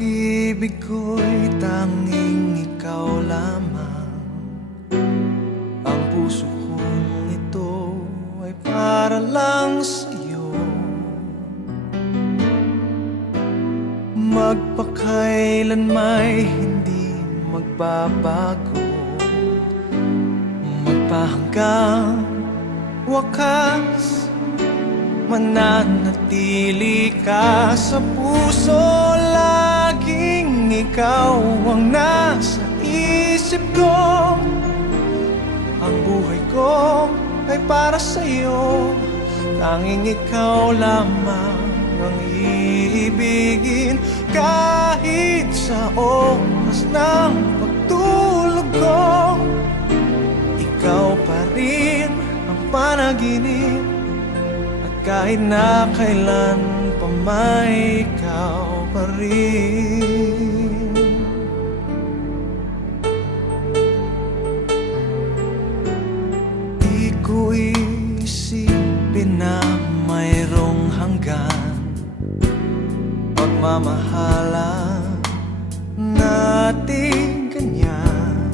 pag-ibig ko'y tanging ikaw lamang. Ang puso kong ito ay para lang sa'yo. Magpakailan may hindi magbabago, magpahanggang wakas, mananatili ka sa puso. Laging ikaw ang nasa isip ko. Ang buhay ko ay para sa'yo. Tanging ikaw lamang ang iibigin. Kahit sa oras ng pagtulog ko, ikaw pa rin ang panaginip. At kahit na kailan pa may ikaw pa rin. Di ko isipin na mayroong hanggan pagmamahalan natin ganyan.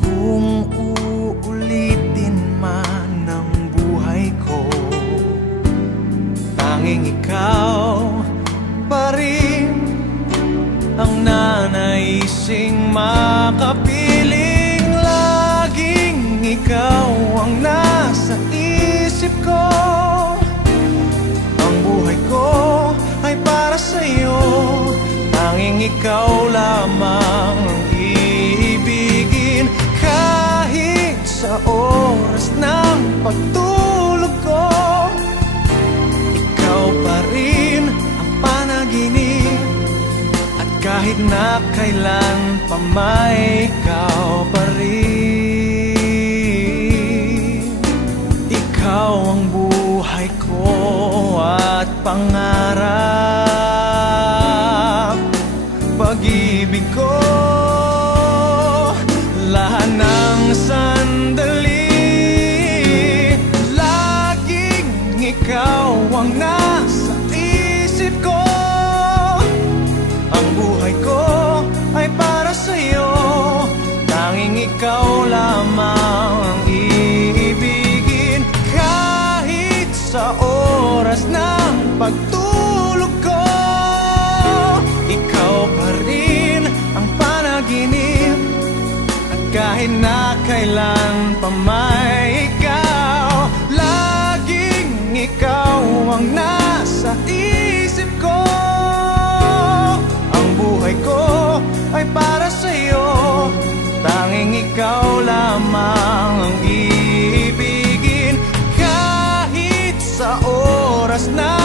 Kung uulitin man ang buhay ko, tanging ikaw pa rin ang nanaising makapiling. Laging ikaw ang nasa isip ko. Ang buhay ko ay para sa'yo. Tanging ikaw lamang ang iibigin. Kahit sa oras ng pagtulog ko, ikaw pa rin ang panaginip. At kahit na kailan pa may ikaw pa rin. Ikaw ang buhay ko at pangarap, pag-ibig ko. Lahat ng sandali, laging ikaw ang nasa isip ko. Ang buhay ko ay para sa'yo. Tanging ikaw lamang ang iibigin. Kahit sa oras ng pagtulog ko, ikaw pa rin ang panaginip. At kahit na kailan pa may ikaw, laging ikaw ang nasa isip ko. Ang buhay ko ay para sa'yo. Tanging ikaw lamang ang iibigin. Kahit sa oras na